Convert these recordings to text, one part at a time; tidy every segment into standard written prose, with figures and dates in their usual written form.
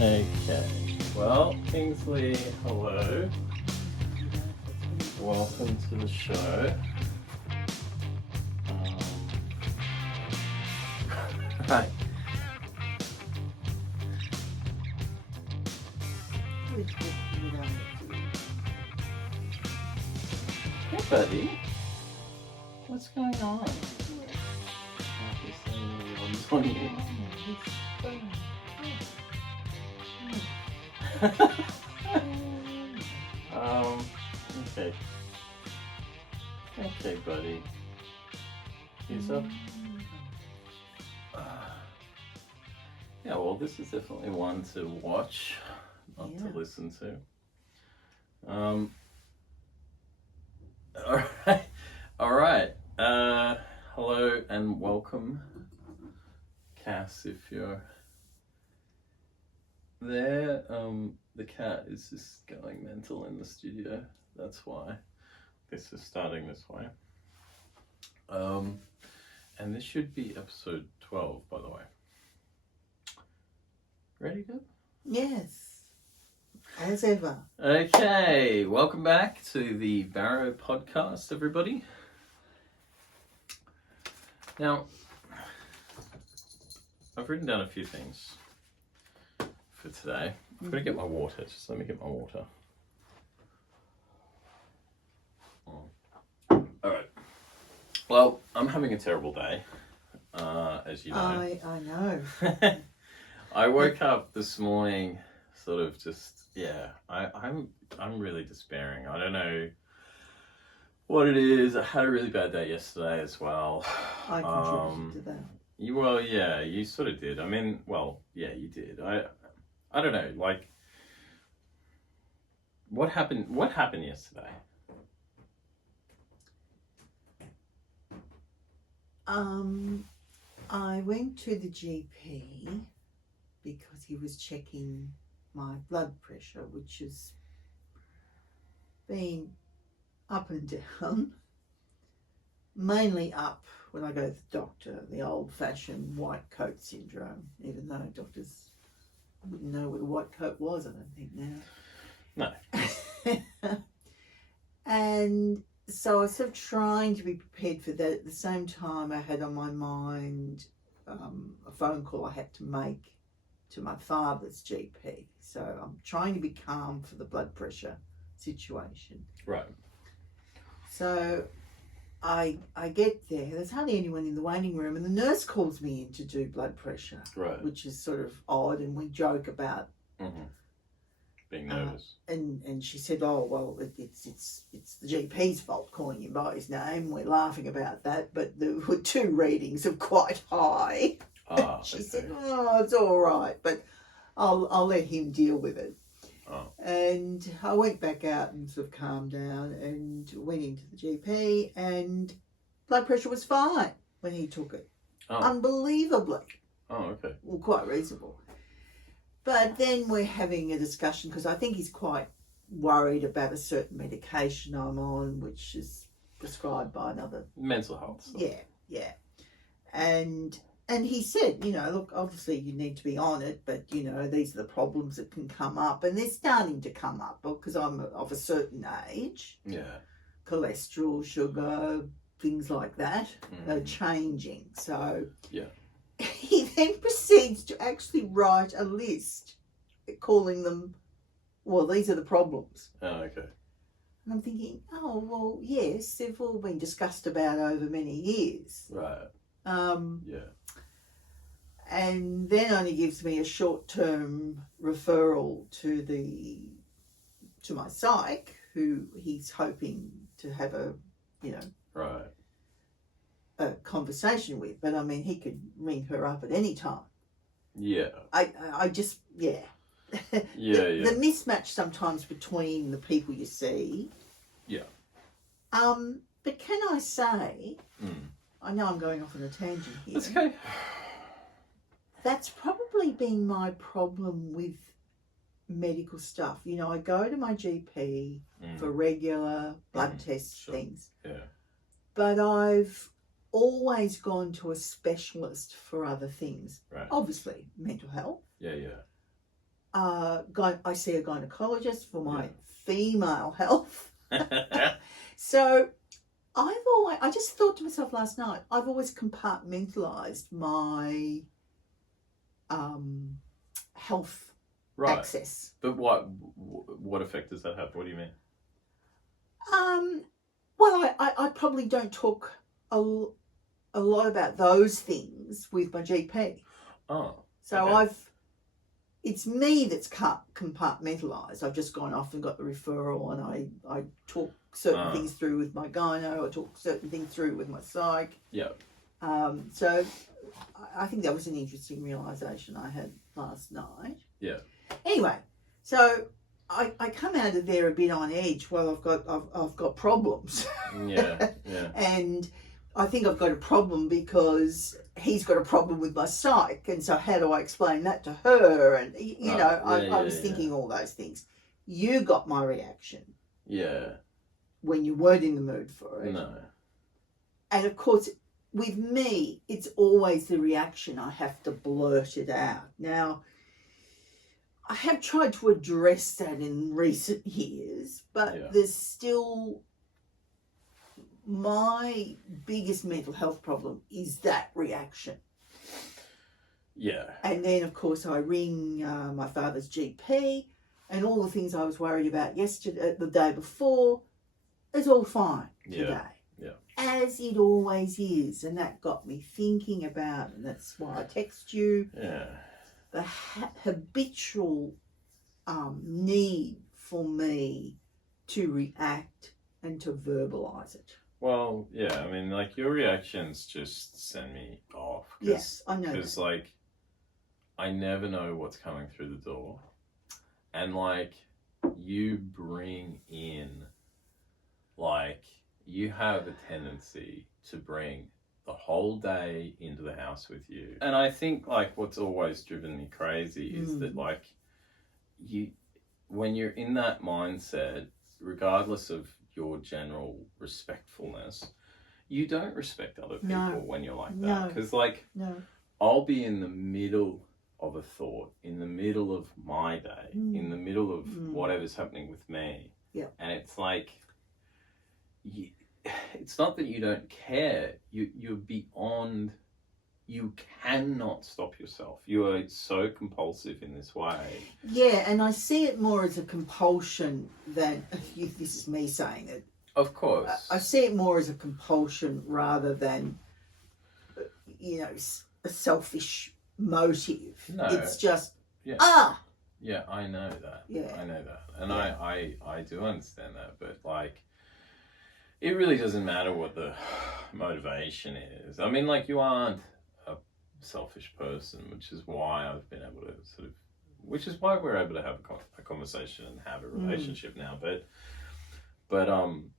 Okay. Well, Kingsley, hello. Welcome to the show. Right. Hey, buddy. What's going on? On you. Okay. Okay, buddy. He's up. Yeah, well, this is definitely one to watch, not to listen to. All right. Hello and welcome, Cass, if you're there. The cat is just going mental in the studio. That's why this is starting this way. And this should be episode 12, by the way. Ready, Deb? Yes, as ever. Okay, welcome back to the BARROW Podcast, everybody. Now, I've written down a few things for today. I'm going to get my water. Just let me get my water. Alright. Well, I'm having a terrible day, as you know. I know. I woke up this morning sort of just, I'm really despairing. I don't know what it is. I had a really bad day yesterday as well. I contributed to that. You sort of did. I mean, you did. I don't know, like, what happened yesterday? I went to the GP because he was checking my blood pressure, which has been up and down. Mainly up when I go to the doctor, the old-fashioned white coat syndrome, even though doctors wouldn't know what a white coat was, I don't think now. No. And so I was sort of trying to be prepared for that. At the same time, I had on my mind a phone call I had to make to my father's GP. So I'm trying to be calm for the blood pressure situation. Right. So I get there. There's hardly anyone in the waiting room, and the nurse calls me in to do blood pressure, right, which is sort of odd, and we joke about being nervous. And she said, "Oh well, it's the GP's fault calling him by his name." We're laughing about that, but there were two readings of quite high. She said, "Oh, it's all right, but I'll let him deal with it." Oh. And I went back out and sort of calmed down and went into the GP, and blood pressure was fine when he took it. Oh. Unbelievably. Oh, okay. Well, quite reasonable. But then we're having a discussion because I think he's quite worried about a certain medication I'm on, which is prescribed by another mental health stuff. Yeah. And he said, look, obviously you need to be on it, but, these are the problems that can come up. And they're starting to come up because I'm of a certain age. Yeah. Cholesterol, sugar, things like that are changing. So yeah. He then proceeds to actually write a list calling them, well, these are the problems. Oh, okay. And I'm thinking, oh, well, yes, they've all been discussed about over many years. Right. Yeah. And then only gives me a short-term referral to my psych, who he's hoping to have a conversation with. But I mean, he could ring her up at any time. Yeah. I just Yeah. The mismatch sometimes between the people you see. Yeah. But can I say? I know I'm going off on a tangent here. That's okay. That's probably been my problem with medical stuff. I go to my GP for regular blood tests, things. Yeah. But I've always gone to a specialist for other things. Right. Obviously, mental health. Yeah. I see a gynecologist for my female health. So I just thought to myself last night, I've always compartmentalized my health access. But what effect does that have? What do you mean? Well, I probably don't talk a lot about those things with my GP. Oh. So okay. it's me that's compartmentalised. I've just gone off and got the referral, and I talk certain things through with my gyno, I talk certain things through with my psych. Yeah. So I think that was an interesting realisation I had last night. Yeah. Anyway, so I come out of there a bit on edge. Well, I've got problems. Yeah. And I think I've got a problem because he's got a problem with my psych, and so how do I explain that to her? And I was thinking all those things. You got my reaction. Yeah. When you weren't in the mood for it. No. And of course, with me, it's always the reaction. I have to blurt it out. Now, I have tried to address that in recent years, but there's still, my biggest mental health problem is that reaction. Yeah. And then, of course, I ring my father's GP, and all the things I was worried about yesterday, the day before, it's all fine today. Yeah. As it always is. And that got me thinking about, and that's why I text you. Yeah. The habitual need for me to react and to verbalise it. Well, yeah, I mean, like, your reactions just send me off. Yes, I know. Because, like, I never know what's coming through the door. And, like, you bring in, like, you have a tendency to bring the whole day into the house with you. And I think, like, what's always driven me crazy is that, like, when you're in that mindset, regardless of your general respectfulness, you don't respect other people when you're like that. Because, like, I'll be in the middle of a thought, in the middle of my day, in the middle of whatever's happening with me. Yeah. And it's like, it's not that you don't care. You're beyond. You cannot stop yourself. You are so compulsive in this way. Yeah, and I see it more as a compulsion than, this is me saying it. Of course. I see it more as a compulsion rather than, a selfish motive. No. It's just, Yeah, I know that. Yeah. I know that. And I do understand that. But, like, it really doesn't matter what the motivation is. I mean, like, you aren't a selfish person, which is why I've been able to which is why we're able to have a conversation and have a relationship now. But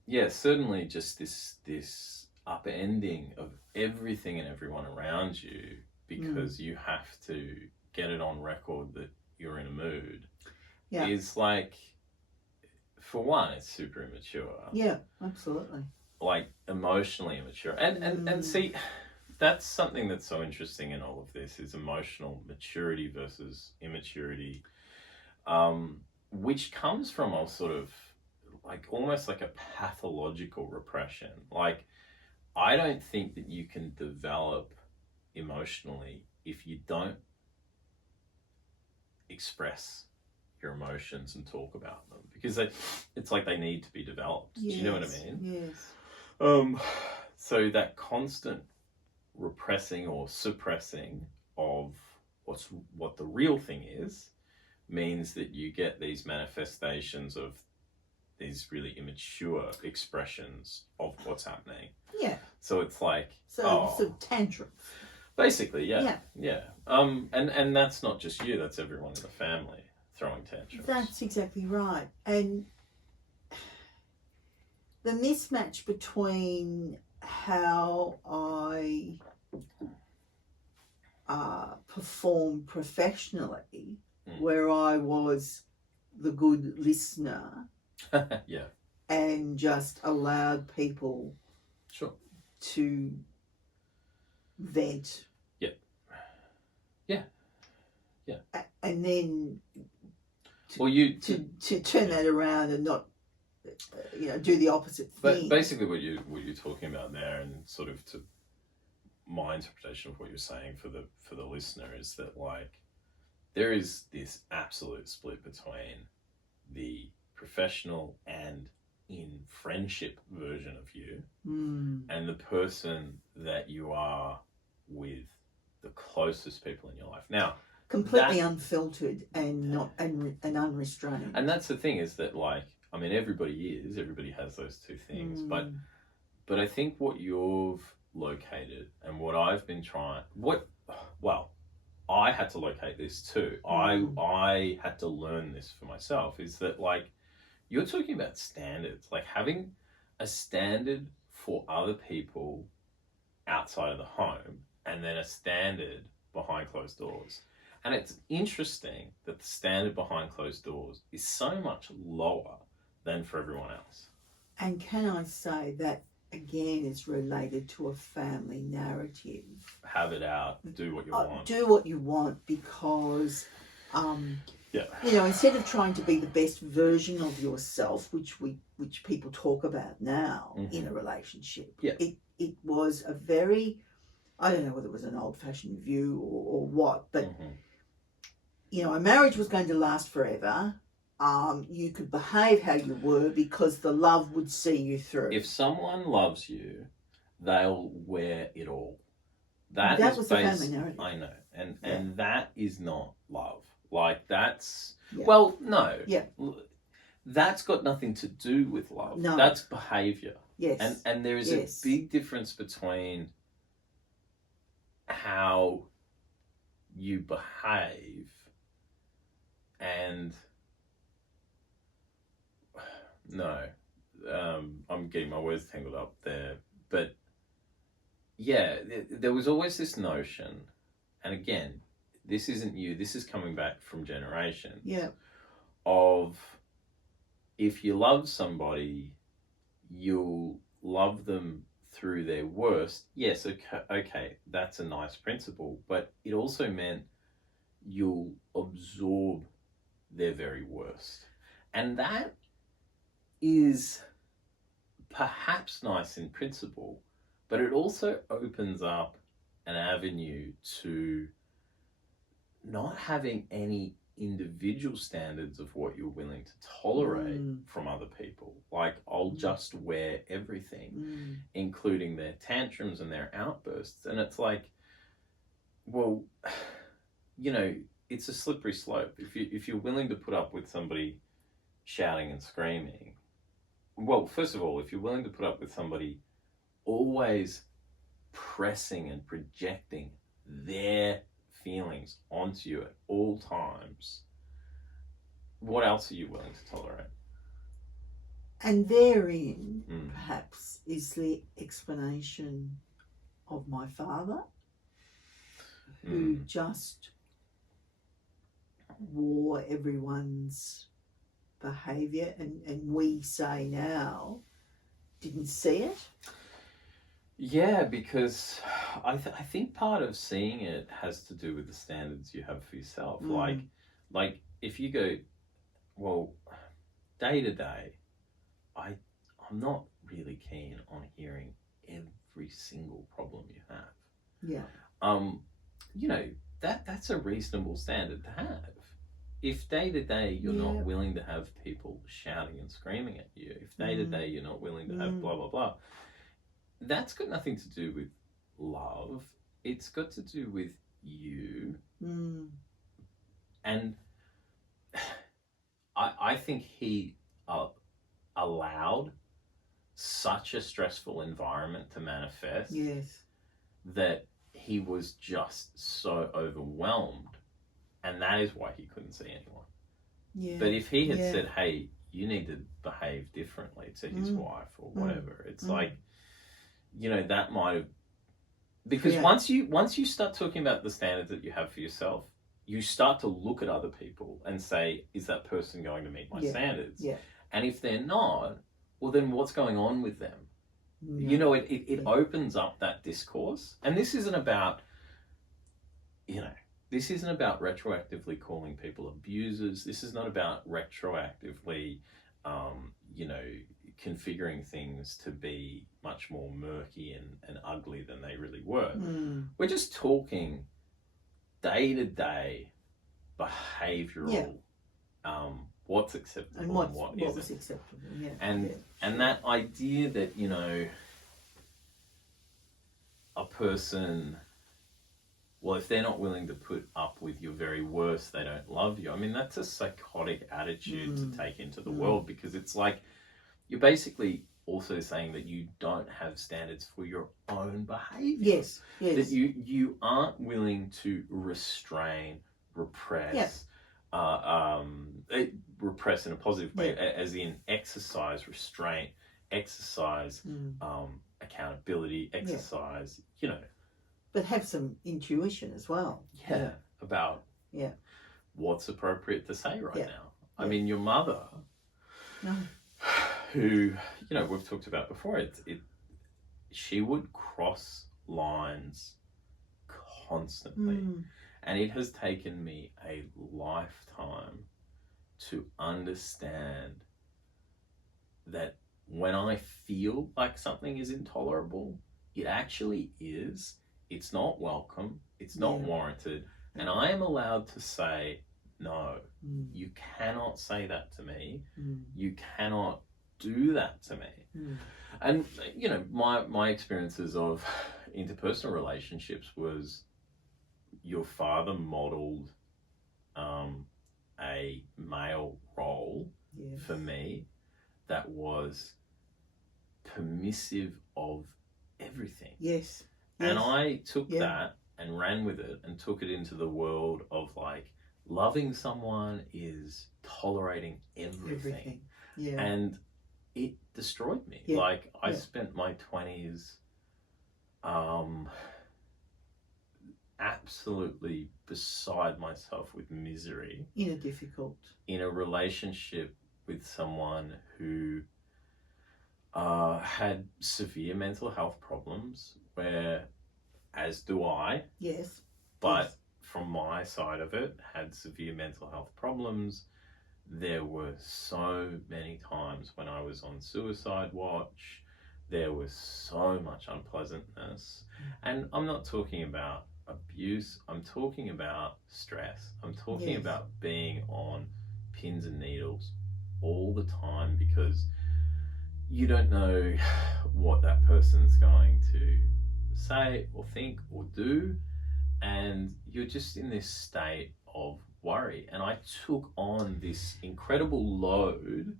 yeah, certainly just this upending of everything and everyone around you because you have to get it on record that you're in a mood is, like, for one, it's super immature. Yeah, absolutely. Like, emotionally immature. And see, that's something that's so interesting in all of this is emotional maturity versus immaturity, which comes from a sort of, like, almost like a pathological repression. Like, I don't think that you can develop emotionally if you don't express your emotions and talk about them, because it's like they need to be developed. Yes. Do you know what I mean? Yes. So that constant repressing or suppressing of what the real thing is means that you get these manifestations of these really immature expressions of what's happening. Yeah. So it's like sort of tantrums. Basically, yeah. And that's not just you, that's everyone in the family throwing tantrums. That's exactly right. And the mismatch between how I perform professionally, where I was the good listener and just allowed people to vent. Yeah. And then to turn that around and not, do the opposite thing. But basically, what you're talking about there, and sort of to my interpretation of what you're saying for the listener, is that like there is this absolute split between the professional and in friendship version of you and the person that you are with the closest people in your life. Now, completely unfiltered and not and unrestrained. And that's the thing, is that like, I mean, everybody has those two things, but I think what you've located and what I've been I had to locate this too. I had to learn this for myself, is that like, you're talking about standards, like having a standard for other people outside of the home and then a standard behind closed doors. And it's interesting that the standard behind closed doors is so much lower than for everyone else. And can I say that, again, is related to a family narrative. Have it out, do what you want. Do what you want, because, instead of trying to be the best version of yourself, which people talk about now in a relationship, it was a very, I don't know whether it was an old-fashioned view or what, but, a marriage was going to last forever. You could behave how you were because the love would see you through. If someone loves you, they'll wear it all. That was the family narrative. I know. And that is not love. Like, that's... Yeah. Well, no. Yeah. That's got nothing to do with love. No. That's behaviour. Yes. And there is a big difference between how you behave and... No, I'm getting my words tangled up there. But yeah, there was always this notion, and again, this isn't you, this is coming back from generations, of if you love somebody, you'll love them through their worst. Yes, okay, that's a nice principle, but it also meant you'll absorb their very worst. And that is perhaps nice in principle, but it also opens up an avenue to not having any individual standards of what you're willing to tolerate from other people. Like, I'll just wear everything, including their tantrums and their outbursts. And it's like, well, it's a slippery slope. If you're willing to put up with somebody shouting and screaming, well, first of all, if you're willing to put up with somebody always pressing and projecting their feelings onto you at all times, what else are you willing to tolerate? And therein, perhaps, is the explanation of my father, who just wore everyone's behaviour, and we say now didn't see it. Yeah, because I think part of seeing it has to do with the standards you have for yourself. Like if you go, well, day to day, I'm not really keen on hearing every single problem you have. Yeah. That's a reasonable standard to have. If day to day you're not willing to have people shouting and screaming at you, if day to day you're not willing to have blah, blah, blah, that's got nothing to do with love. It's got to do with you. And I think he allowed such a stressful environment to manifest that he was just so overwhelmed. And that is why he couldn't see anyone. Yeah. But if he had said, hey, you need to behave differently to his wife or whatever, it's like, that might have... Because once you start talking about the standards that you have for yourself, you start to look at other people and say, is that person going to meet my standards? Yeah. And if they're not, well, then what's going on with them? It opens up that discourse. And this isn't about, this isn't about retroactively calling people abusers. This is not about retroactively, configuring things to be much more murky and ugly than they really were. We're just talking day-to-day behavioural, what's acceptable and what isn't. Was acceptable, yeah. And that idea that, a person, well, if they're not willing to put up with your very worst, they don't love you. I mean, that's a psychotic attitude to take into the world, because it's like you're basically also saying that you don't have standards for your own behaviour. Yes. That you aren't willing to restrain, repress, repress in a positive way, as in exercise restraint, exercise accountability, exercise, But have some intuition as well. About what's appropriate to say right now. I mean, your mother, who, we've talked about before, she would cross lines constantly. And it has taken me a lifetime to understand that when I feel like something is intolerable, it actually is. It's not welcome. It's not warranted. And I am allowed to say, no, you cannot say that to me. You cannot do that to me. And, my experiences of interpersonal relationships was your father modelled a male role for me that was permissive of everything. Yes. And I took that and ran with it and took it into the world of like loving someone is tolerating everything. Yeah. And it destroyed me. Like I spent my 20s absolutely beside myself with misery in a relationship with someone who had severe mental health problems, where, as do I, but from my side of it, had severe mental health problems. There were so many times when I was on suicide watch. There was so much unpleasantness. And I'm not talking about abuse. I'm talking about stress. I'm talking about being on pins and needles all the time, because you don't know what that person's going to say or think or do. And you're just in this state of worry. And I took on this incredible load.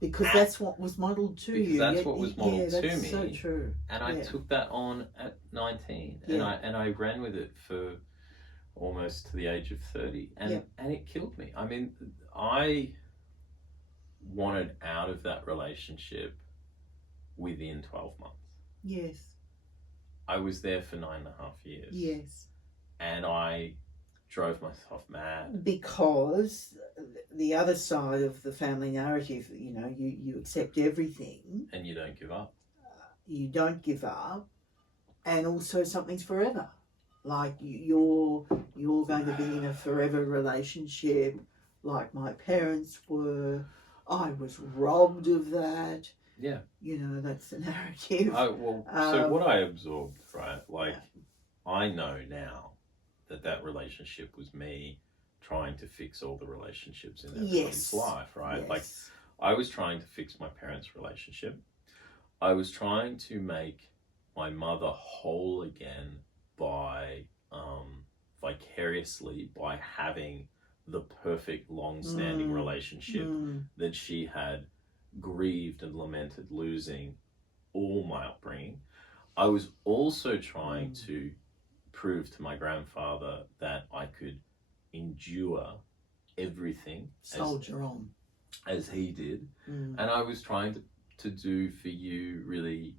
Because that's what was modelled to you. That's what was modelled to me. That's so true. And I took that on at 19. And I ran with it for almost to the age of 30. And it killed me. I mean, I wanted out of that relationship within 12 months. I was there for 9.5 years. And I drove myself mad. Because the other side of the family narrative, you accept everything. And you don't give up. You don't give up. And also something's forever. Like you're going to be in a forever relationship like my parents were. I was robbed of that. That's the narrative. So what I absorbed, right? Like, I know now that relationship was me trying to fix all the relationships in everybody's life, right? Like, I was trying to fix my parents' relationship. I was trying to make my mother whole again by vicariously by having the perfect long-standing relationship that she had grieved and lamented losing all my upbringing. I was also trying to prove to my grandfather that I could endure everything, soldier on, as he did. And I was trying to do for you, really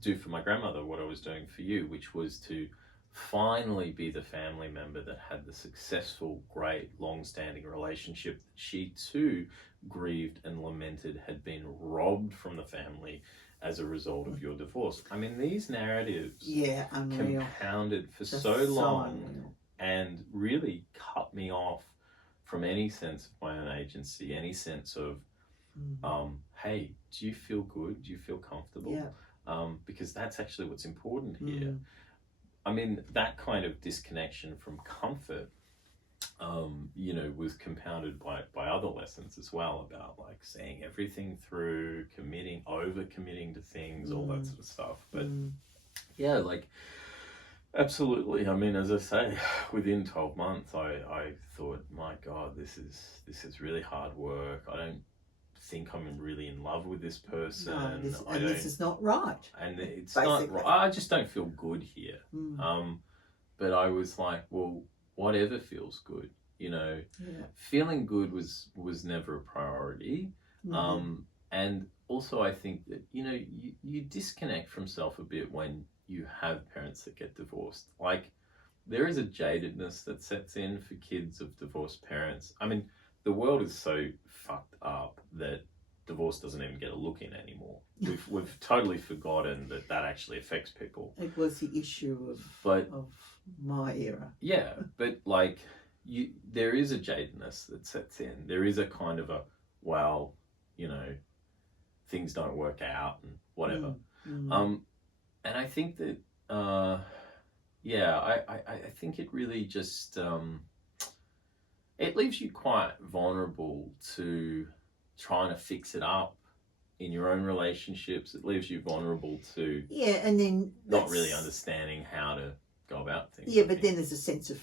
do for my grandmother what I was doing for you, which was to finally be the family member that had the successful, great, long-standing relationship that she too grieved and lamented had been robbed from the family as a result of your divorce. I mean, these narratives compounded for so long, and really cut me off from any sense of my own agency, any sense of, hey, do you feel good? Do you feel comfortable? Yeah. Because that's actually what's important here. I mean, that kind of disconnection from comfort, you know, was compounded by other lessons as well, about like seeing everything through, over committing to things, all that sort of stuff. But yeah, like, absolutely. I mean, as I say, within 12 months, I thought, my God, this is really hard work. I don't think I'm really in love with this person. No, this is not right. And it's basically. not right. I just don't feel good here. But I was like, well, whatever feels good, you know. Feeling good was never a priority. And also I think that, you know, you disconnect from self a bit when you have parents that get divorced. Like, there is a jadedness that sets in for kids of divorced parents. I mean, the world is so fucked up that divorce doesn't even get a look in anymore. We've totally forgotten that actually affects people. It was the issue of my era. Yeah, but like, there is a jadedness that sets in. There is a kind of a, well, you know, things don't work out and whatever. And I think that, I think it really just, it leaves you quite vulnerable to trying to fix it up in your own relationships. It leaves you vulnerable to and then not really understanding how to go about things. But then there's a sense of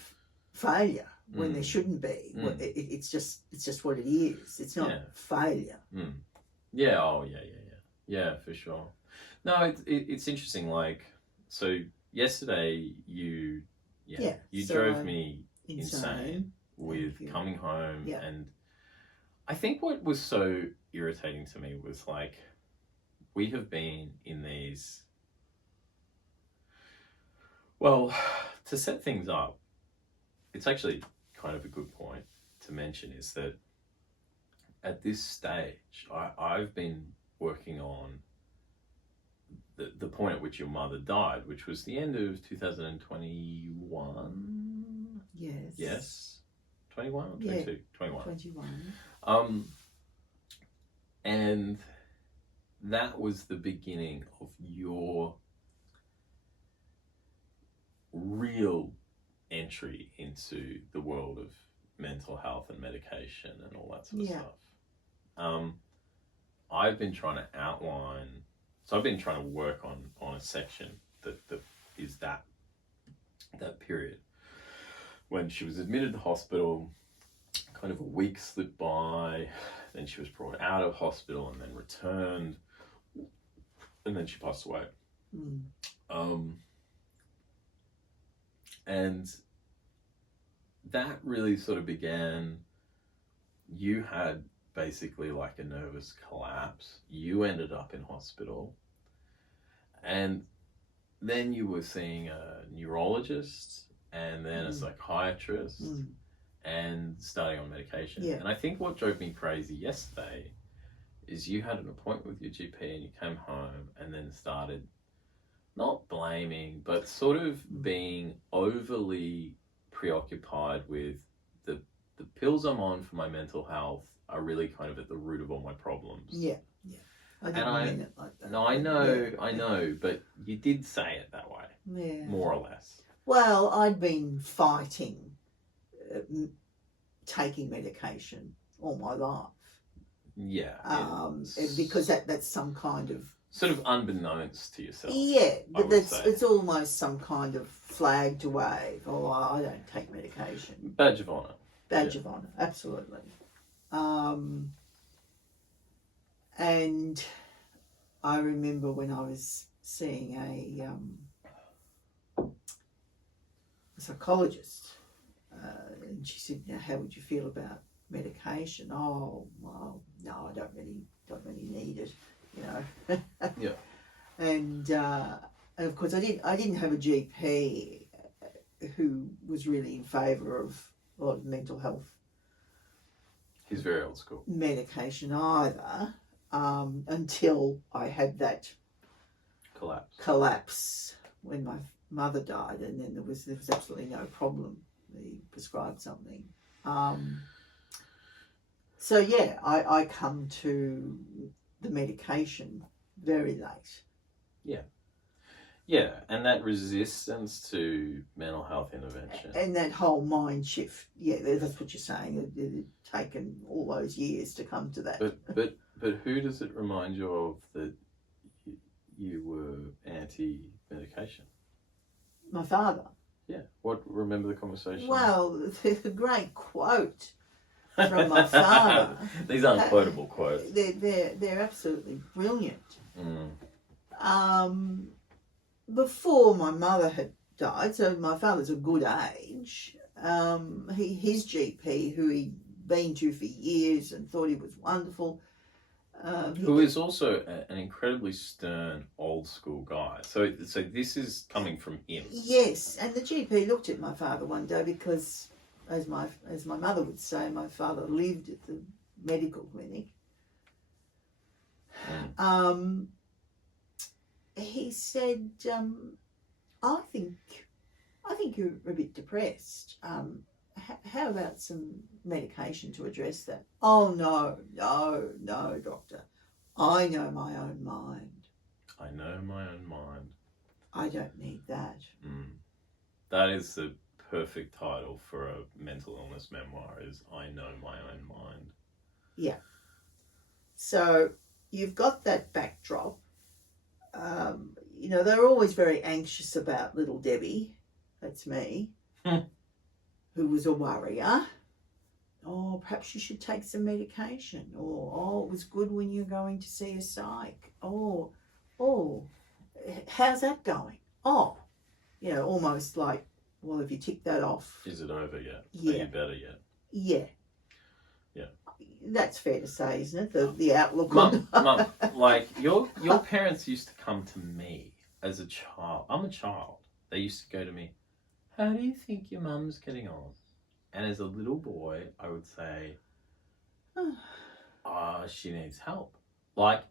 failure when there shouldn't be. It's just what it is. It's not failure. Yeah, for sure. No, it's interesting. Like, so yesterday you drove me insane with coming home, and I think what was so irritating to me was, like, we have been in these, well, to set things up, it's actually kind of a good point to mention, is that at this stage I've been working on the point at which your mother died, which was the end of 2021. Yes. 21 or 22? 21. 21. And that was the beginning of your real entry into the world of mental health and medication and all that sort of stuff. I've been trying to outline, so I've been trying to work on a section that is that period when she was admitted to hospital. Kind of a week slipped by, then she was brought out of hospital and then returned, and then she passed away. And that really sort of began, you had basically like a nervous collapse. You ended up in hospital, and then you were seeing a neurologist and then a psychiatrist and starting on medication. And I think what drove me crazy yesterday is you had an appointment with your GP and you came home and then started not blaming, but sort of being overly preoccupied with the pills I'm on for my mental health are really kind of at the root of all my problems. I didn't mean it like that. No, I know, but you did say it that way. More or less. Well, I'd been fighting taking medication all my life. Because that's some kind of sort of unbeknownst to yourself. But it's almost some kind of flag to wave. Oh, I don't take medication. Badge of honour. Badge of honour, absolutely. And I remember when I was seeing a psychologist, and she said, "Now, how would you feel about medication?" Oh, well, no, I don't really need it, you know. And of course, I didn't have a GP who was really in favour of a lot of mental health. He's very old school. Medication either, until I had that collapse when my mother died, and then there was absolutely no problem He prescribed something. So yeah, I come to the medication very late. Yeah, and that resistance to mental health intervention. And that whole mind shift, yeah, that's what you're saying. It's taken all those years to come to that. But who does it remind you of that you were anti-medication? My father. Yeah. Remember the conversation? Well, there's a great quote from my father. These aren't quotable quotes. They're absolutely brilliant. Mm. Before my mother had died, so my father's a good age, his GP, who he'd been to for years and thought he was wonderful. Who is also an incredibly stern, old school guy. So this is coming from him. Yes, and the GP looked at my father one day because, as my mother would say, my father lived at the medical clinic. He said, I think you're a bit depressed. How about some medication to address that? Oh, no, doctor. I know my own mind. I know my own mind. I don't need that. That is the perfect title for a mental illness memoir, is I Know My Own Mind. Yeah. So you've got that backdrop. They're always very anxious about little Debbie. That's me. Who was a worrier. Oh, perhaps you should take some medication. Or, it was good when you're going to see a psych. Oh, how's that going? Oh, almost like, well, have you ticked that off? Is it over yet? Yeah. Are you better yet? Yeah. Yeah. That's fair to say, isn't it? The outlook Mum, like your parents used to come to me as a child. I'm a child. They used to go to me, how do you think your mum's getting on? And as a little boy, I would say, she needs help. Like,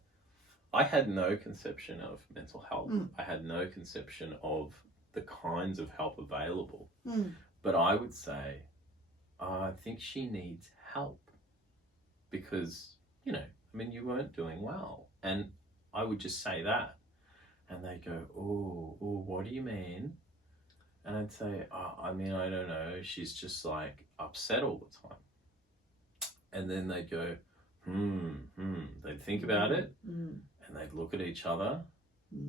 I had no conception of mental health. I had no conception of the kinds of help available. But I would say, I think she needs help. Because, you weren't doing well. And I would just say that. And they'd go, oh, what do you mean? And I'd say, I don't know. She's just like upset all the time. And then they'd go, They'd think about it. And they'd look at each other.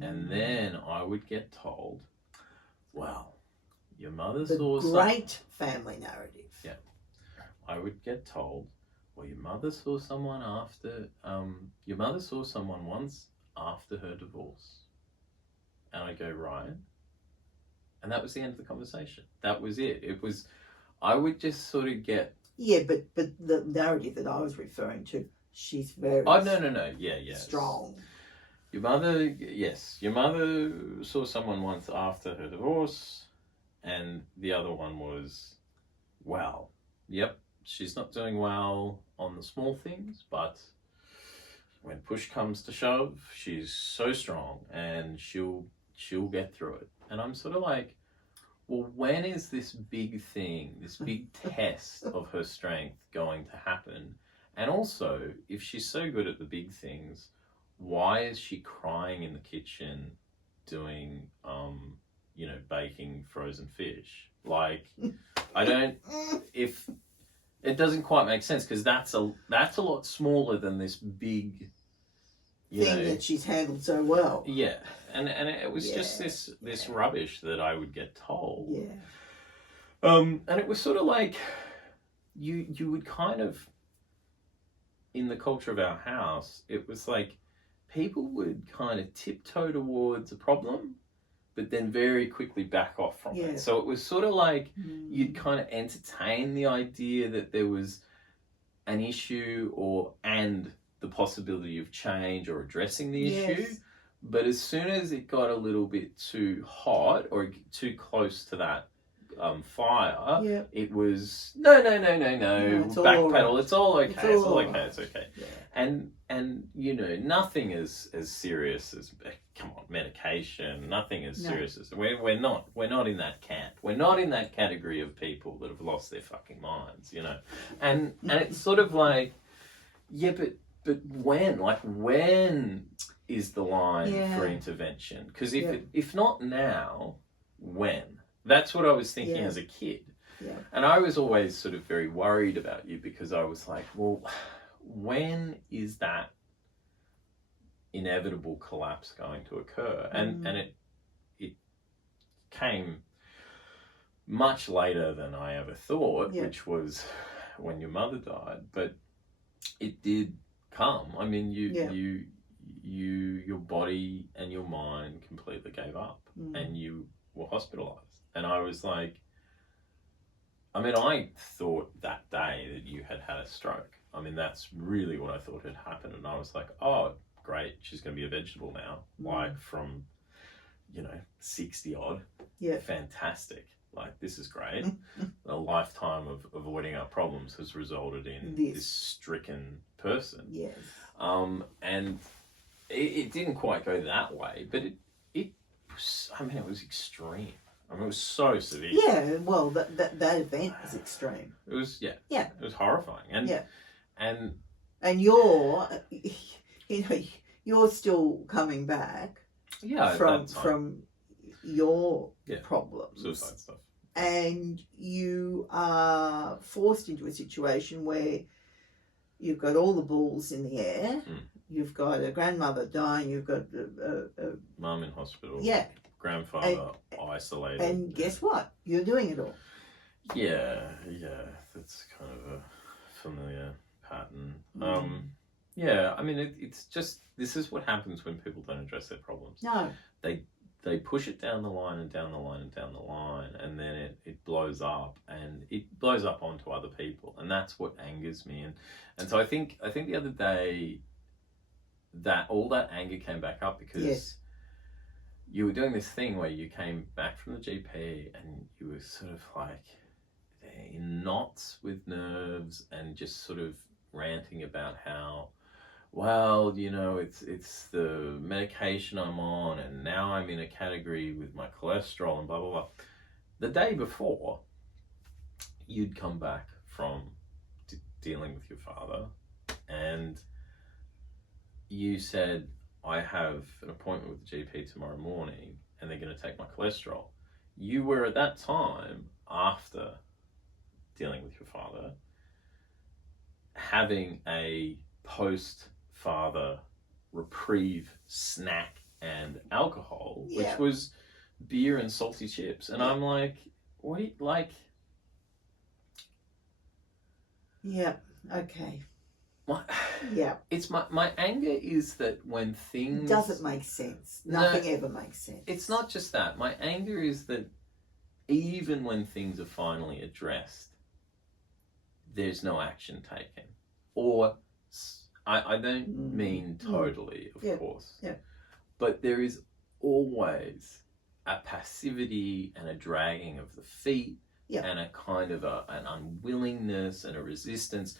And then I would get told, well, your mother saw something. Great family narrative. Yeah. I would get told, well, your mother saw someone once after her divorce. And I go, right. And that was the end of the conversation. That was it. I would just sort of get... Yeah, but the narrative that I was referring to, she's very... Oh, no. Yeah. Strong. Your mother saw someone once after her divorce, and the other one was, well, yep, she's not doing well on the small things, but when push comes to shove, she's so strong and she'll get through it. And I'm sort of like, well, when is this big thing, this big test of her strength going to happen? And also, if she's so good at the big things, why is she crying in the kitchen doing, baking frozen fish? Like, it doesn't quite make sense, because that's a lot smaller than this big thing that she's handled so well. Yeah, and it was just this rubbish that I would get told. Yeah. And it was sort of like you would kind of, in the culture of our house, it was like people would kind of tiptoe towards a problem, but then very quickly back off from it. So it was sort of like you'd kind of entertain the idea that there was an issue and the possibility of change or addressing the issue. But as soon as it got a little bit too hot or too close to that fire. Yeah. It was no, it's all backpedal. right. It's all okay. It's all okay. right. It's okay. Yeah. And you know, nothing as serious as come on, medication. Nothing as serious as we're not in that camp. We're not in that category of people that have lost their fucking minds. You know, and it's sort of like, yeah, but when is the line for intervention? Because if not now, when? That's what I was thinking as a kid. Yeah. And I was always sort of very worried about you because I was like, well, when is that inevitable collapse going to occur? And it came much later than I ever thought, which was when your mother died. But it did come. I mean, your body and your mind completely gave up, and you were hospitalized. And I was like, I mean, I thought that day that you had had a stroke. I mean, that's really what I thought had happened. And I was like, oh, great, she's going to be a vegetable now, like from, 60 odd. Yeah. Fantastic. Like, this is great. A lifetime of avoiding our problems has resulted in this stricken person. Yes. And it didn't quite go that way, but it was, I mean, it was extreme. I mean, it was so severe. Yeah, well, that event was extreme. It was, It was horrifying. And you're still coming back. Yeah, from your problems. Suicide stuff. And you are forced into a situation where you've got all the balls in the air. You've got a grandmother dying. You've got a mum in hospital. Yeah. Grandfather isolated. And guess what? You're doing it all. Yeah. That's kind of a familiar pattern. I mean, it's just, this is what happens when people don't address their problems. No. They push it down the line and down the line and down the line, and then it blows up, and it blows up onto other people, and that's what angers me. And so I think the other day that all that anger came back up because you were doing this thing where you came back from the GP and you were sort of like in knots with nerves and just sort of ranting about how, well, it's the medication I'm on, and now I'm in a category with my cholesterol and blah, blah, blah. The day before, you'd come back from dealing with your father, and you said, I have an appointment with the GP tomorrow morning, and they're going to take my cholesterol. You were at that time, after dealing with your father, having a post-father reprieve snack and alcohol, which was beer and salty chips. And I'm like, what do you like? Yeah, okay. It's my anger is that when things... It doesn't make sense. Nothing ever makes sense. It's not just that. My anger is that even when things are finally addressed, there's no action taken. Or, I don't mean totally, of course. Yeah. But there is always a passivity and a dragging of the feet and a kind of an unwillingness and a resistance.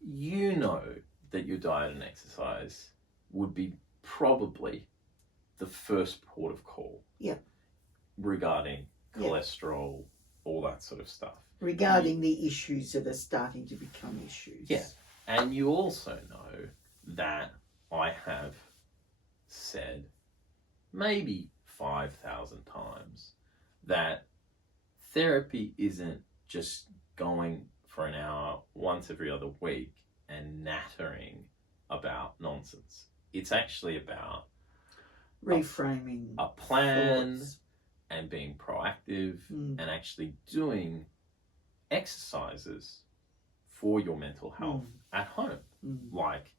You know that your diet and exercise would be probably the first port of call regarding cholesterol, all that sort of stuff. Regarding the issues that are starting to become issues. Yeah. And you also know that I have said maybe 5,000 times that therapy isn't just going for an hour once every other week and nattering about nonsense. It's actually about reframing a plan thoughts. And being proactive and actually doing exercises for your mental health at home. Like,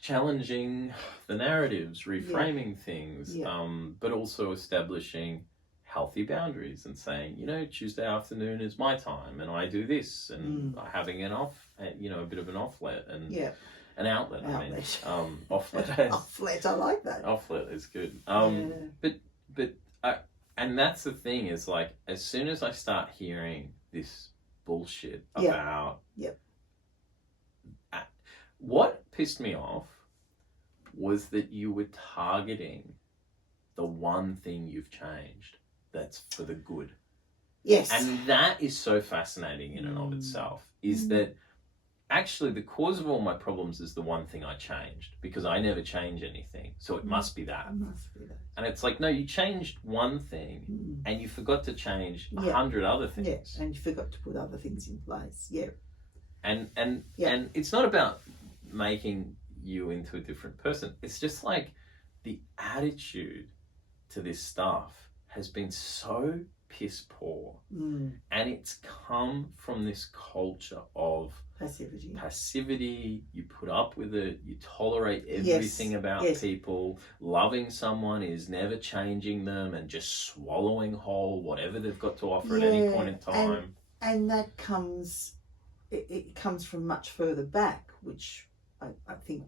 challenging the narratives, reframing things, but also establishing healthy boundaries and saying, Tuesday afternoon is my time and I do this, and having an a bit of an offlet and an outlet. I mean, offlet. Offlet, I like that. Offlet is good. But And that's the thing, is like, as soon as I start hearing this bullshit Yeah. about... Yep. What pissed me off was that you were targeting the one thing you've changed that's for the good. Yes. And that is so fascinating in and of itself, is that actually the cause of all my problems is the one thing I changed, because I never change anything. So it must be that. It must be that. And it's like, no, you changed one thing and you forgot to change 100 other things. Yeah, and you forgot to put other things in place. Yeah. And it's not about making you into a different person. It's just like the attitude to this stuff has been so piss poor, and it's come from this culture of passivity. You put up with it, you tolerate everything about people. Loving someone is never changing them and just swallowing whole whatever they've got to offer at any point in time. And that comes, it comes from much further back, which I think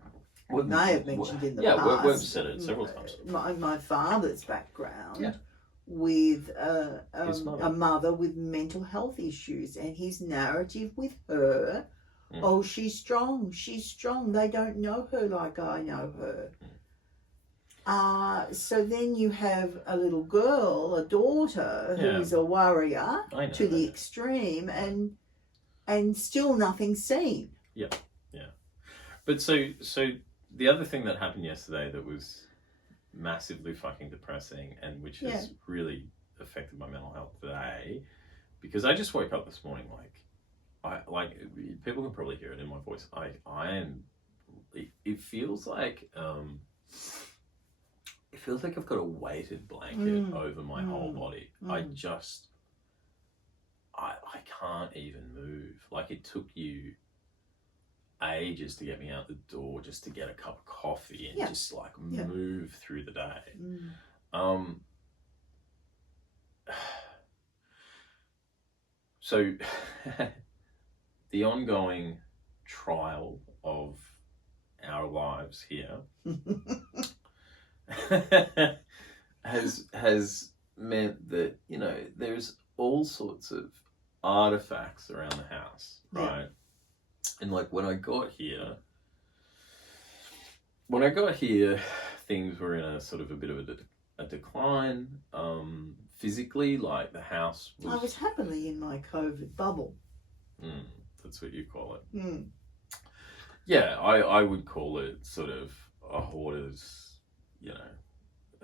I may have mentioned in the past. Yeah, we've said it several times. My father's background with a mother with mental health issues, and his narrative with her, oh, she's strong, they don't know her like I know her. So then you have a little girl, a daughter, who's a warrior to the extreme, and still nothing's seen. Yeah. But so the other thing that happened yesterday that was massively fucking depressing, and which has really affected my mental health today, because I just woke up this morning people can probably hear it in my voice. It feels like I've got a weighted blanket over my whole body. I can't even move. Like, it took you ages to get me out the door just to get a cup of coffee and just like move through the day. So the ongoing trial of our lives here has meant that, you know, there's all sorts of artifacts around the house, right? And like when I got here, things were in a sort of a bit of a decline. Physically, like the house was... I was happily in my COVID bubble. That's what you call it. Yeah, I would call it sort of a hoarder's, you know,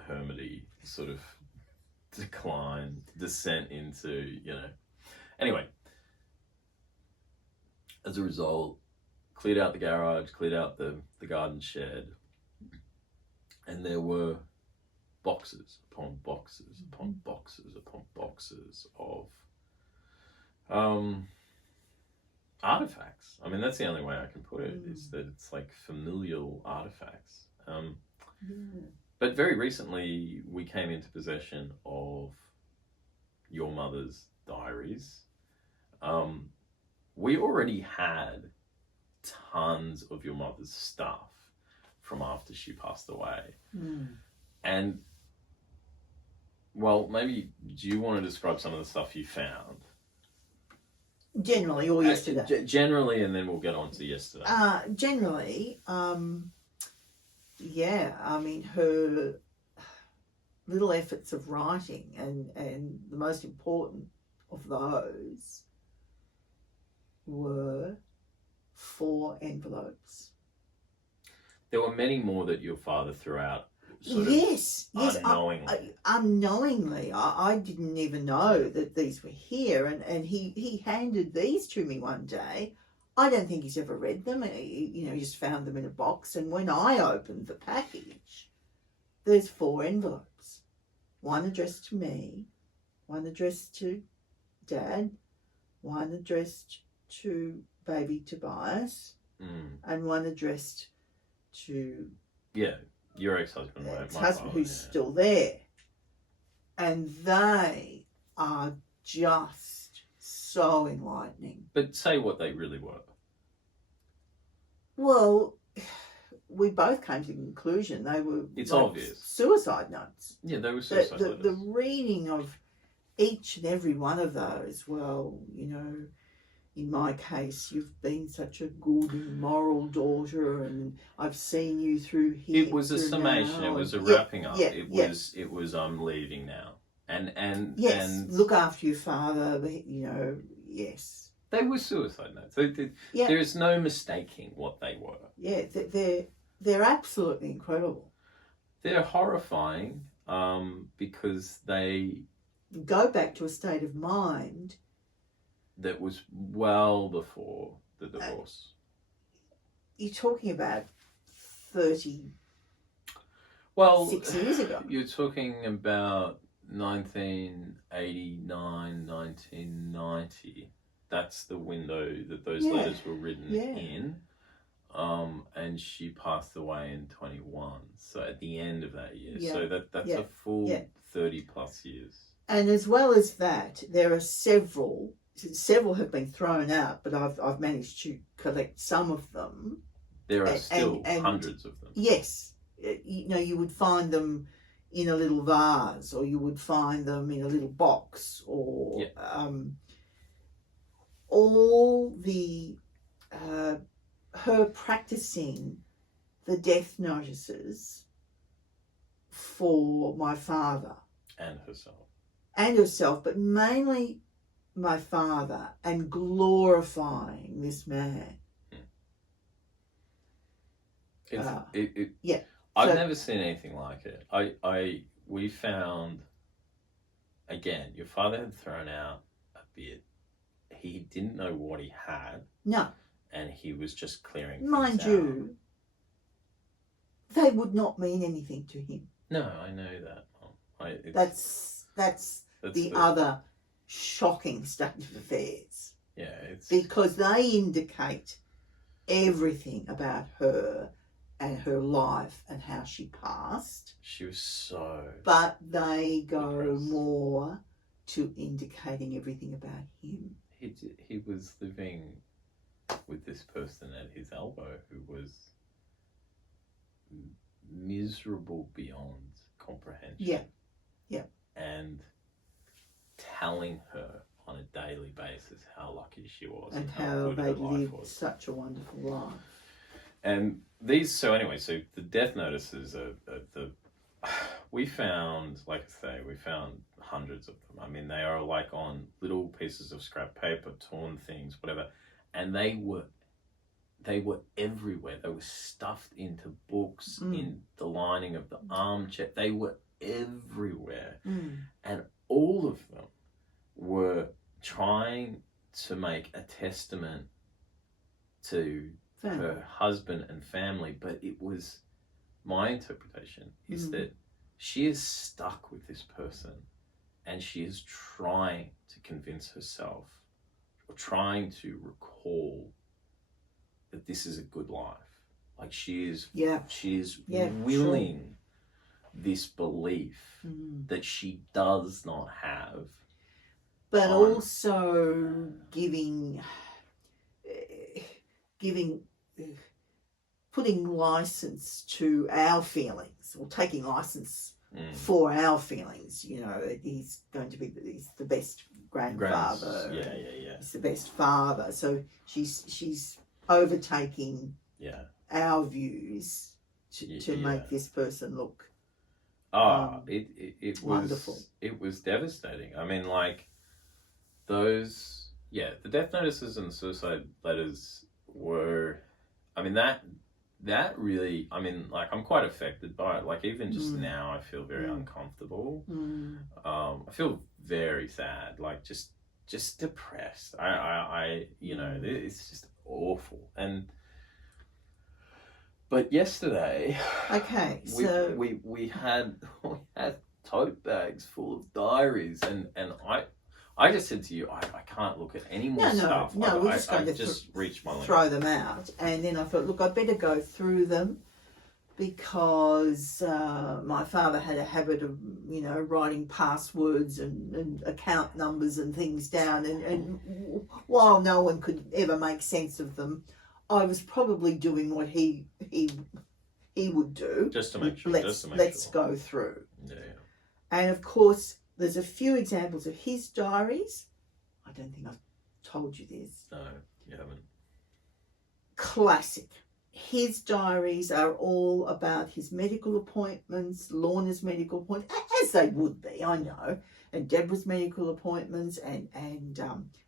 hermity sort of decline, descent into, you know. Anyway, as a result, cleared out the garage, cleared out the garden shed, and there were boxes upon boxes upon boxes upon boxes of artifacts. I mean, that's the only way I can put it, is that it's like familial artifacts. But very recently, we came into possession of your mother's diaries. We already had tons of your mother's stuff from after she passed away. And, well, maybe, do you want to describe some of the stuff you found? Generally, or yesterday? Generally, and then we'll get on to yesterday. Generally, yeah, I mean, her little efforts of writing, and the most important of those were 4 envelopes. There were many more that your father threw out. Yes, unknowingly. Unknowingly. I didn't even know that these were here, and he handed these to me one day. I don't think he's ever read them. He just found them in a box, and when I opened the package, there's 4 envelopes. One addressed to me, one addressed to Dad, one addressed to baby Tobias, and one addressed to... Yeah. Your ex-husband, my husband, who's still there. And they are just so enlightening. But say what they really were. Well, we both came to the conclusion they were It's like obvious. suicide notes. Yeah, they were suicide letters. The reading of each and every one of those, well, you know, in my case, you've been such a good and moral daughter, and I've seen you through here. It was a summation. Now. It was a wrapping up. Yeah, It was I'm leaving now. And yes, look after your father. You know, yes. They were suicide notes. There is no mistaking what they were. Yeah, they're absolutely incredible. They're horrifying because they go back to a state of mind that was well before the divorce. You're talking about 36 years ago. You're talking about 1989, 1990. That's the window that those letters were written in. And she passed away in 21. So at the end of that year. Yeah. So that's a full 30 plus years. And as well as that, there are several have been thrown out, but I've managed to collect some of them. There are still hundreds of them. Yes. You know, you would find them in a little vase, or you would find them in a little box, or all the her practicing the death notices for my father and herself, but mainly my father, and glorifying this man. I've never seen anything like it. We found, again, your father had thrown out a bit. He didn't know what he had. No. And he was just clearing Mind things you, they would not mean anything to him. No, I know that. That's the other shocking state of affairs. Yeah, because they indicate everything about her and her life and how she passed. She was so... But they go depressed. more to indicating everything about him. He was living with this person at his elbow who was miserable beyond comprehension. Yeah. And telling her on a daily basis how lucky she was and how how good they her life lived was. such a wonderful life. And these, so the death notices are we found, like I say, we found hundreds of them. I mean, they are like on little pieces of scrap paper, torn things, whatever. And they were everywhere. They were stuffed into books, in the lining of the armchair. They were everywhere. And all of them were trying to make a testament to her husband and family, but it was, my interpretation is that she is stuck with this person and she is trying to convince herself, or trying to recall that this is a good life. Like she is willing this belief that she does not have. But also putting license to our feelings, or taking license for our feelings. You know, he's the best grandfather. He's the best father. So she's overtaking our views to make this person look it was wonderful. It was devastating. I mean, like those, the death notices and suicide letters were, I mean, that really, I mean, like, I'm quite affected by it. Like, even just now, I feel very uncomfortable. I feel very sad, like just depressed. I you know, it's just awful. But yesterday, so we had tote bags full of diaries, and I just said to you, I can't look at any more stuff. No, we're just going to just reach my limit. Throw them out. And then I thought, look, I better go through them, because my father had a habit of, you know, writing passwords and account numbers and things down. And while no one could ever make sense of them, I was probably doing what he he would do. Just to make sure. Let's go through. Yeah. And of course, there's a few examples of his diaries. I don't think I've told you this. No, you haven't. Classic. His diaries are all about his medical appointments, Lorna's medical appointments, as they would be, I know, and Deborah's medical appointments, and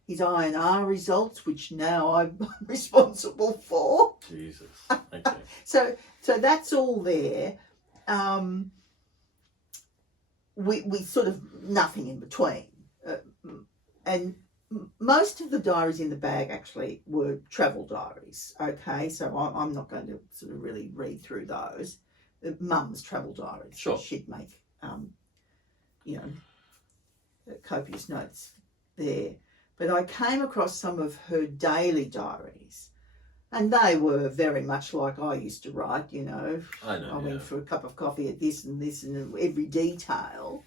his I&R results, which now I'm responsible for. Jesus. Okay. So that's all there. We sort of nothing in between, and most of the diaries in the bag actually were travel diaries. Okay, so I'm not going to sort of really read through those. Mum's travel diaries. Sure. She'd make, copious notes there. But I came across some of her daily diaries, and they were very much like I used to write. I know. I went for a cup of coffee at this and every detail.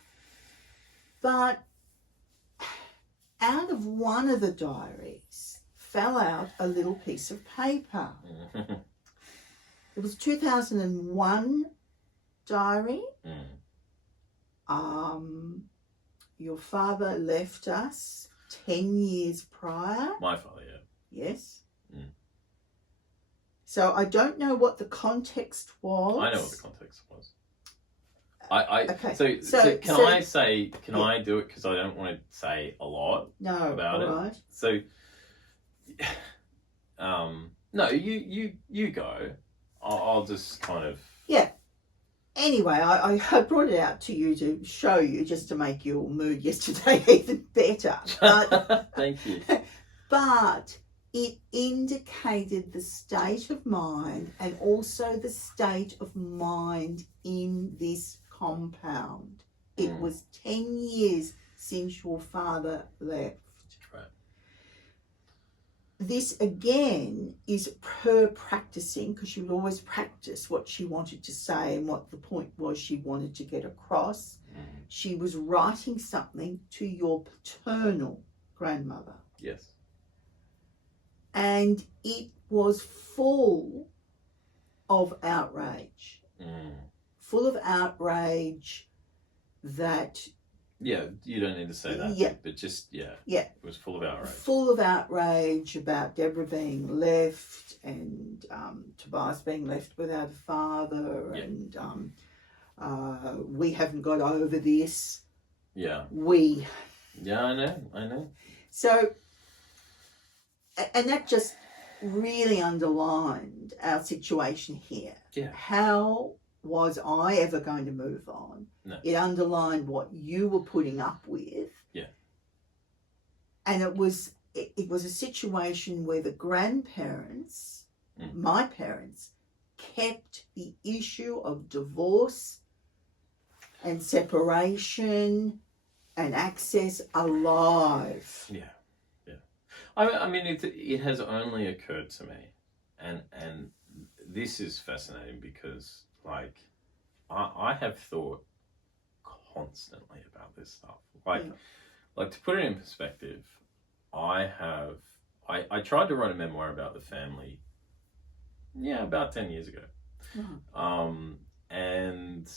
But out of one of the diaries fell out a little piece of paper. It was 2001 diary. Your father left us 10 years prior. My father, yeah. Yes. So I don't know what the context was. I know what the context was. Okay. So can I do it because I don't want to say a lot about it. Right. So, no, you go. I'll just kind of. Yeah. Anyway, I brought it out to you to show you, just to make your mood yesterday even better. But, thank you. But it indicated the state of mind and also the state of mind in this compound. It was 10 years since your father left. Right. This again is her practicing, because she would always practice what she wanted to say and what the point was she wanted to get across. She was writing something to your paternal grandmother. Yes. And it was full of outrage. Full of outrage that... Yeah, you don't need to say that. Yeah. But just, yeah. Yeah. It was full of outrage. Full of outrage about Deborah being left and Tobias being left without a father. Yeah. And we haven't got over this. Yeah. Yeah, I know. So... And that just really underlined our situation here. Yeah. How was I ever going to move on? No. It underlined what you were putting up with. Yeah. And it was a situation where the grandparents, my parents, kept the issue of divorce and separation and access alive. Yeah. I mean, it has only occurred to me, and this is fascinating because, like, I have thought constantly about this stuff. Like to put it in perspective, I tried to write a memoir about the family, about 10 years ago, and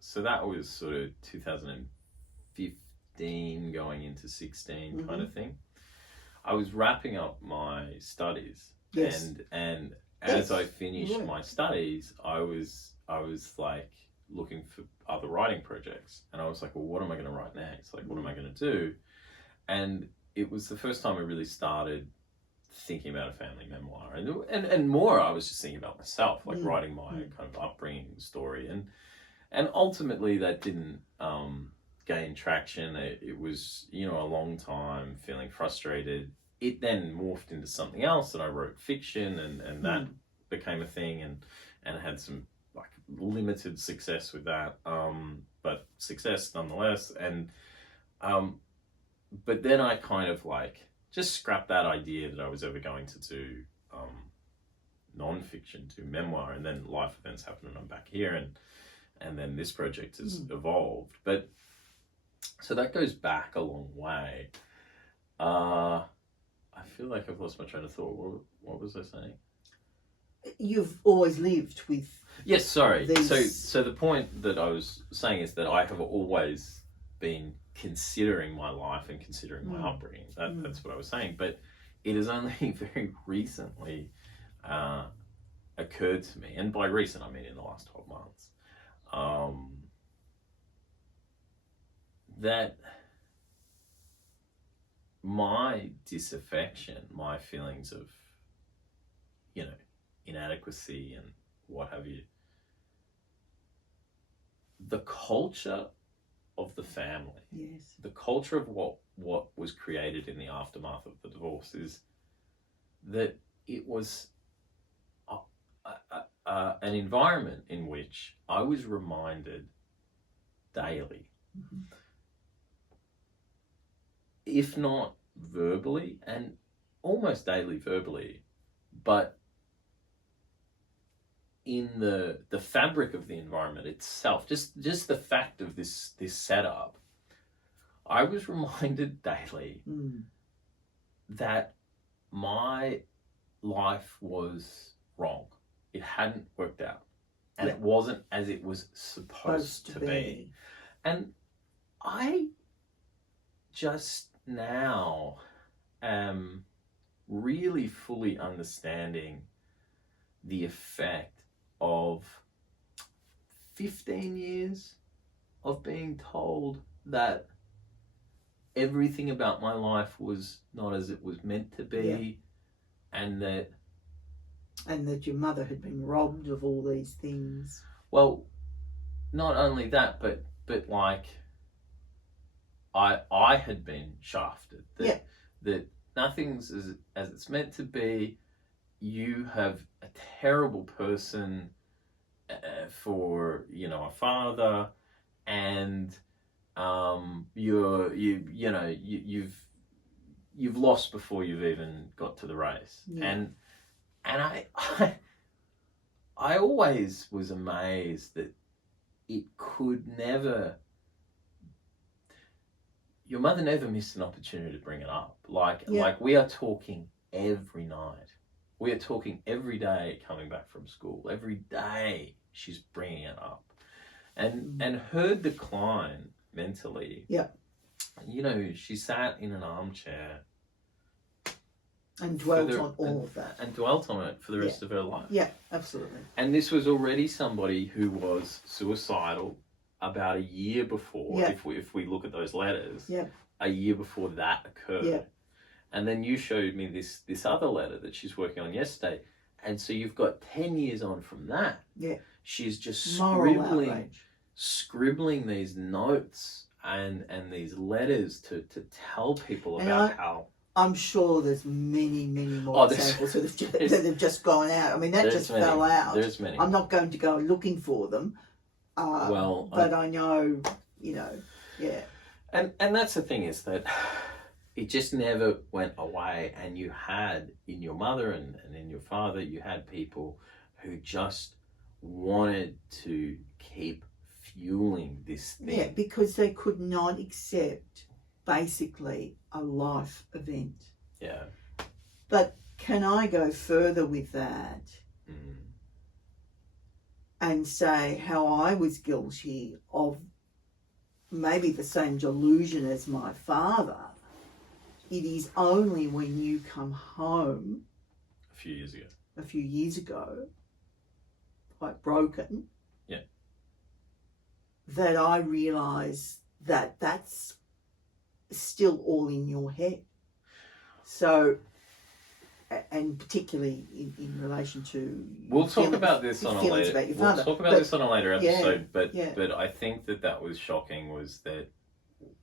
so that was sort of 2015 going into 16 kind of thing. I was wrapping up my studies, and as I finished my studies, I was like looking for other writing projects, and I was like, well, what am I going to write next? Like, what am I going to do? And it was the first time I really started thinking about a family memoir, and more, I was just thinking about myself, like writing my kind of upbringing story, and ultimately that didn't gain traction. It was, a long time feeling frustrated. It then morphed into something else, and I wrote fiction, and that became a thing, and had some like limited success with that, but success nonetheless. And but then I kind of like just scrapped that idea that I was ever going to do non-fiction, do memoir, and then life events happened, and I'm back here, and then this project has evolved. But so that goes back a long way. I feel like I've lost my train of thought. What was I saying? you've always lived with. Yes, sorry. These... So the point that I was saying is that I have always been considering my life and considering my upbringing. That's what I was saying. But it has only very recently occurred to me, and by recent I mean in the last 12 months, that my disaffection, my feelings of, inadequacy and what have you, the culture of the family, yes, the culture of what was created in the aftermath of the divorce is that it was an environment in which I was reminded daily, if not verbally, and almost daily verbally, but in the fabric of the environment itself, just the fact of this setup, I was reminded daily that my life was wrong. It hadn't worked out, and it wasn't as it was supposed to be. And I just now am really fully understanding the effect of 15 years of being told that everything about my life was not as it was meant to be, and that your mother had been robbed of all these things. Well, not only that, but like I had been shafted. That nothing's as it's meant to be. You have a terrible person for a father, and you've lost before you've even got to the race. And I always was amazed that it could never. Your mother never missed an opportunity to bring it up. Like we are talking every night. We are talking every day coming back from school. Every day she's bringing it up. And her decline mentally. Yeah. She sat in an armchair. And dwelt on all of that. And dwelt on it for the rest of her life. Yeah, absolutely. And this was already somebody who was suicidal about a year before, if we look at those letters, a year before that occurred. Yeah. And then you showed me this other letter that she's working on yesterday. And so you've got 10 years on from that. Yeah. She's just scribbling these notes and these letters to tell people about how... I'm sure there's many more examples that have just gone out. I mean, that just fell out. There's many. I'm not going to go looking for them. But I know, yeah. And that's the thing, is that it just never went away. And you had, in your mother and in your father, you had people who just wanted to keep fueling this thing. Yeah, because they could not accept, basically, a life event. Yeah. But can I go further with that and say how I was guilty of maybe the same delusion as my father? It is only when you come home a few years ago, quite broken, that I realised that that's still all in your head. So, and particularly in relation to... We'll talk about this on a later episode, but I think that was shocking, was that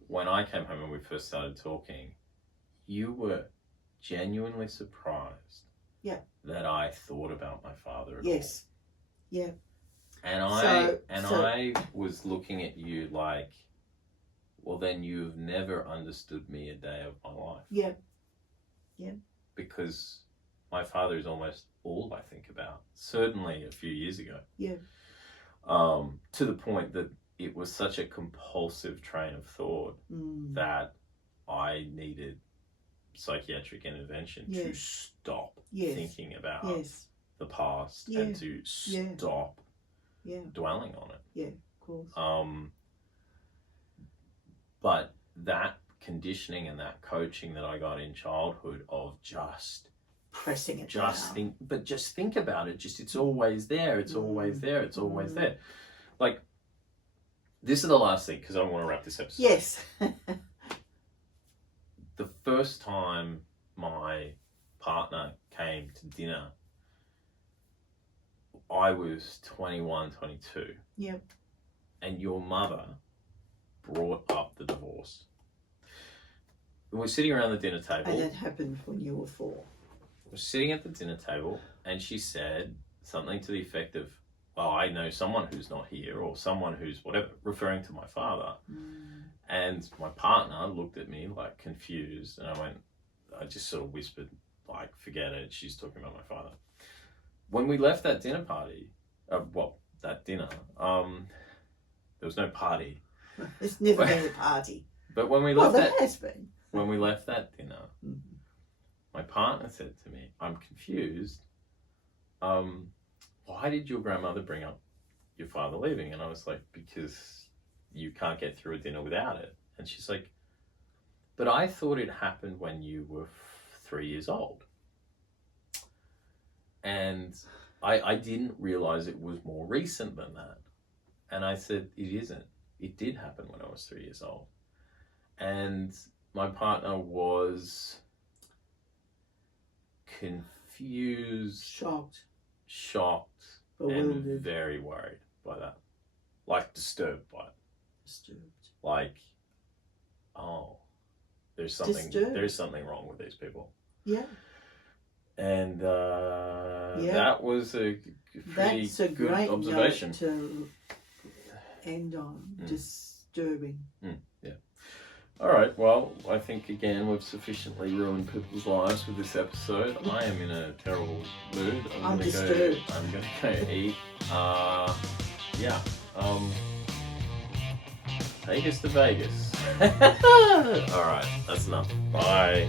when I came home and we first started talking, you were genuinely surprised that I thought about my father at all. Yes. Yeah. And I was looking at you like, well, then you've never understood me a day of my life. Yeah. Yeah. Because my father is almost all I think about, certainly a few years ago. Yeah. To the point that it was such a compulsive train of thought that I needed psychiatric intervention to stop thinking about the past Yeah. and to Yeah. stop Yeah. dwelling on it. Yeah. Of course. But that conditioning and that coaching that I got in childhood of just Pressing it just down. think about it. Just it's always there. It's always there. It's always there. Like, this is the last thing because I want to wrap this episode. Yes. The first time my partner came to dinner, I was 21, 22. Yep. And your mother brought up the divorce. We were sitting around the dinner table. And that happened when you were 4. We're sitting at the dinner table and she said something to the effect of, well, I know someone who's not here or someone who's whatever, referring to my father. And my partner looked at me like confused and I just sort of whispered, like, forget it, she's talking about my father. When we left that dinner party, that dinner, there was no party. There's never been a party. But when we Well, left there has been. when we left that dinner, my partner said to me, I'm confused. Why did your grandmother bring up your father leaving? And I was like, because you can't get through a dinner without it. And she's like, but I thought it happened when you were 3 years old. And I didn't realize it was more recent than that. And I said, it isn't. It did happen when I was 3 years old. And my partner was confused, shocked, and bewildered, very worried by that. Like, disturbed by it. disturbed. Like, oh, there's something wrong with these people. Yeah. And that was a pretty That's a good great observation. note to end on. Disturbing. Yeah. All right. Well, I think again we've sufficiently ruined people's lives with this episode. I am in a terrible mood. I'm gonna disturbed. I'm gonna go eat. Yeah. Take us to Vegas. All right. That's enough. Bye.